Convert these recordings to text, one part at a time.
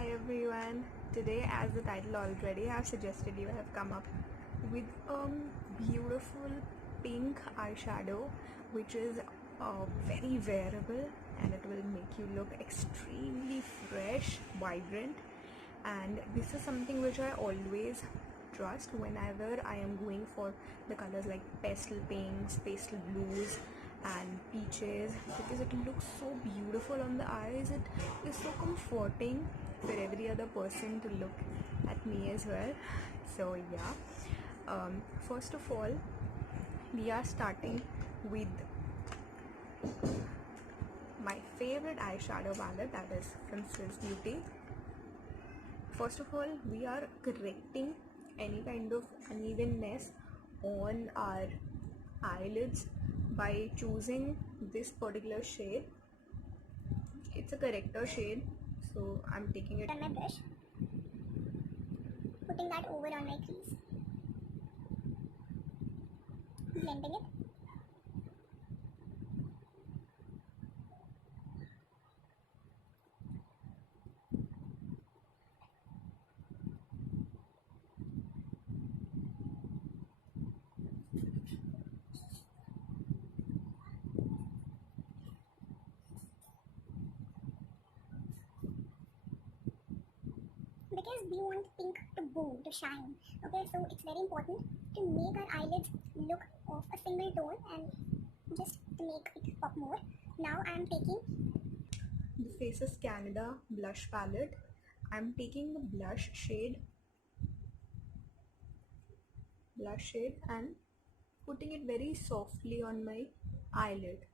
Hi everyone. Today, as the title already have suggested, you have come up with a beautiful pink eyeshadow which is very wearable and it will make you look extremely fresh, vibrant, and this is something which I always trust whenever I am going for the colors like pastel pinks, pastel blues and peaches, because it looks so beautiful on the eyes. It is so comforting for every other person to look at me as well. So yeah, first of all, we are starting with my favorite eyeshadow palette, that is from Swiss Beauty. First of all, we are correcting any kind of unevenness on our eyelids by choosing this particular shade. It's a corrector shade, so I'm taking it on my brush, putting that over on my crease, blending it. Because we want pink to boom, to shine. Okay, so it's very important to make our eyelids look of a single tone and just to make it pop more. Now I am taking the Faces Canada blush palette. I'm taking the blush shade and putting it very softly on my eyelid.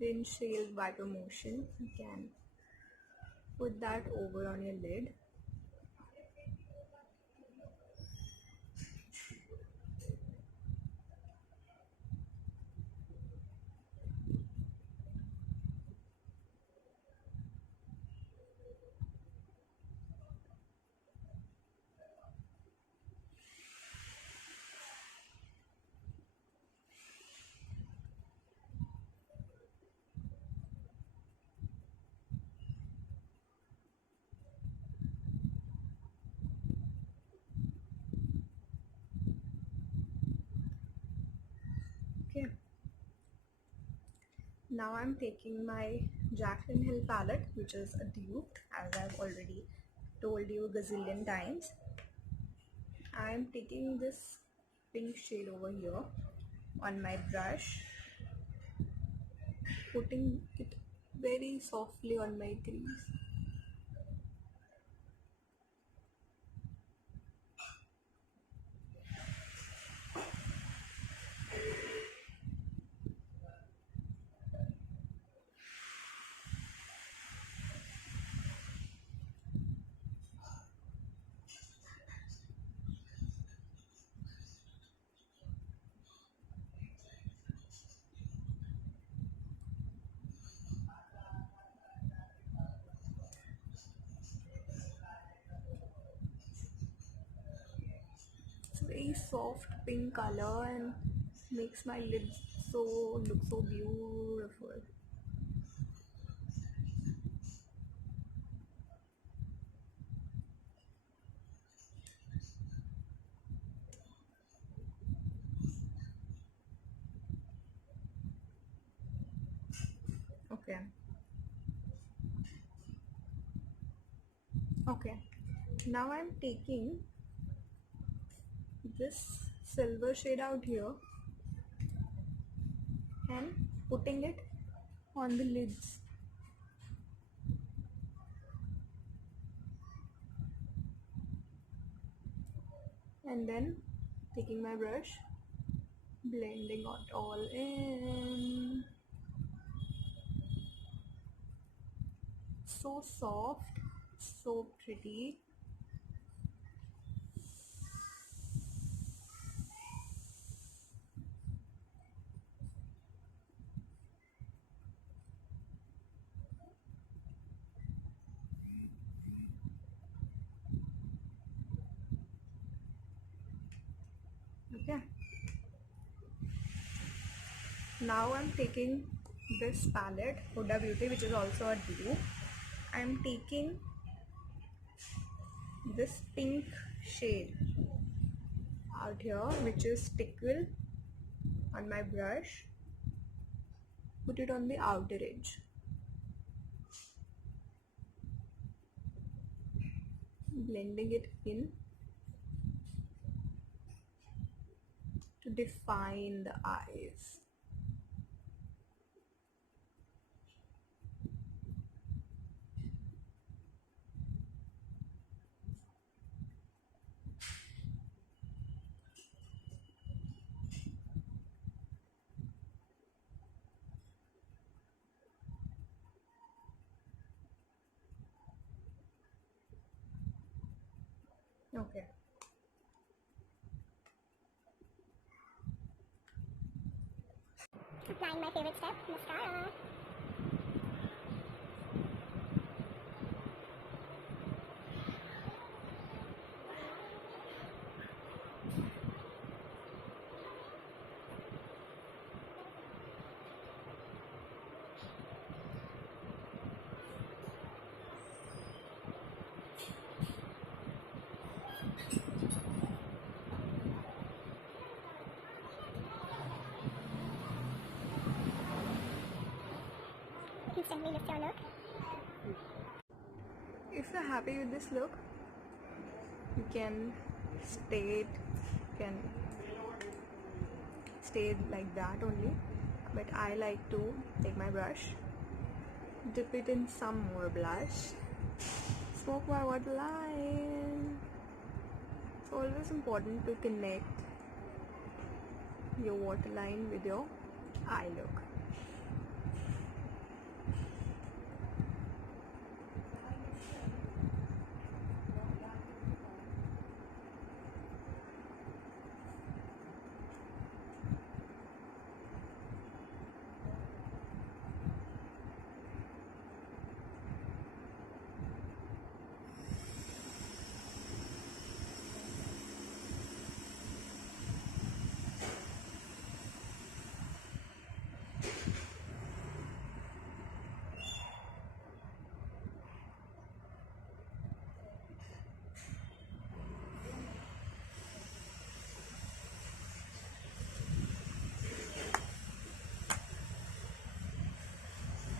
Windshield wiper motion. You can put that over on your lid. Okay. Now I'm taking my Jaclyn Hill palette, which is a dupe, as I've already told you a gazillion times. I'm taking this pink shade over here on my brush, putting it very softly on my crease. It's a very soft pink color and makes my lids look so beautiful. Okay. Okay. Now I'm taking this silver shade out here and putting it on the lids. And then taking my brush, blending it all in. So soft, so pretty. Okay. Now I'm taking this palette, Huda Beauty, which is also a dupe. I'm taking this pink shade out here, which is Tickle, on my brush. Put it on the outer edge. Blending it in to define the eyes. Okay. Applying my favorite step, mascara. Instantly lift your look. If you're happy with this look, you can stay like that only. But I like to take my brush, dip it in some more blush, smoke my waterline. It's always important to connect your waterline with your eye look.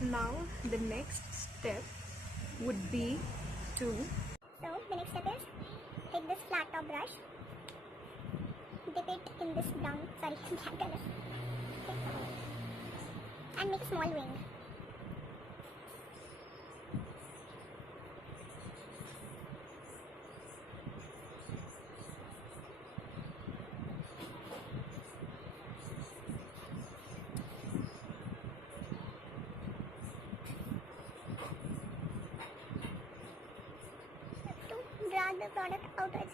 Now the next step would be to So the next step is take this flat top brush, dip it in this black color, and make a small wing. To drag the product outwards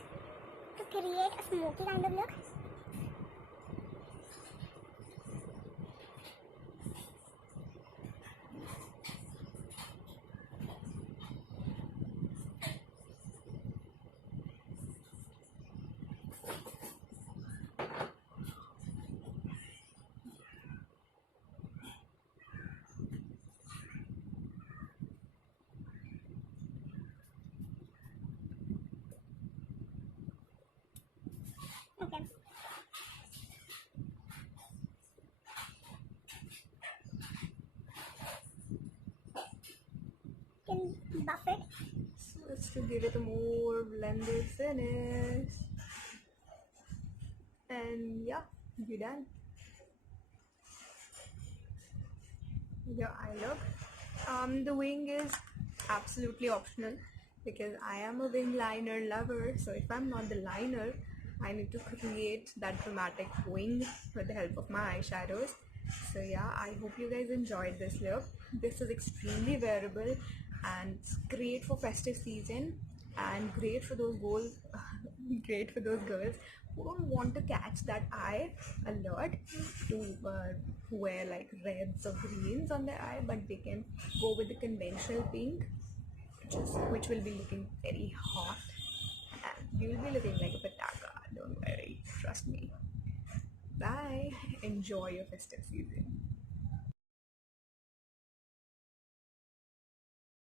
to create a smoky kind of look. Okay. Can buff it. So it's to give it a more blended finish. And yeah, you're done. Your eye look. The wing is absolutely optional because I am a wing liner lover. So if I'm not the liner, I need to create that dramatic wing with the help of my eyeshadows. So yeah, I hope you guys enjoyed this look. This is extremely wearable and it's great for festive season and great for those great for those girls who don't want to catch that eye a lot to wear like reds or greens on their eye, but they can go with the conventional pink, which will be looking very hot and you will be looking like a pataka. Don't worry, trust me. Bye. Enjoy your festive season.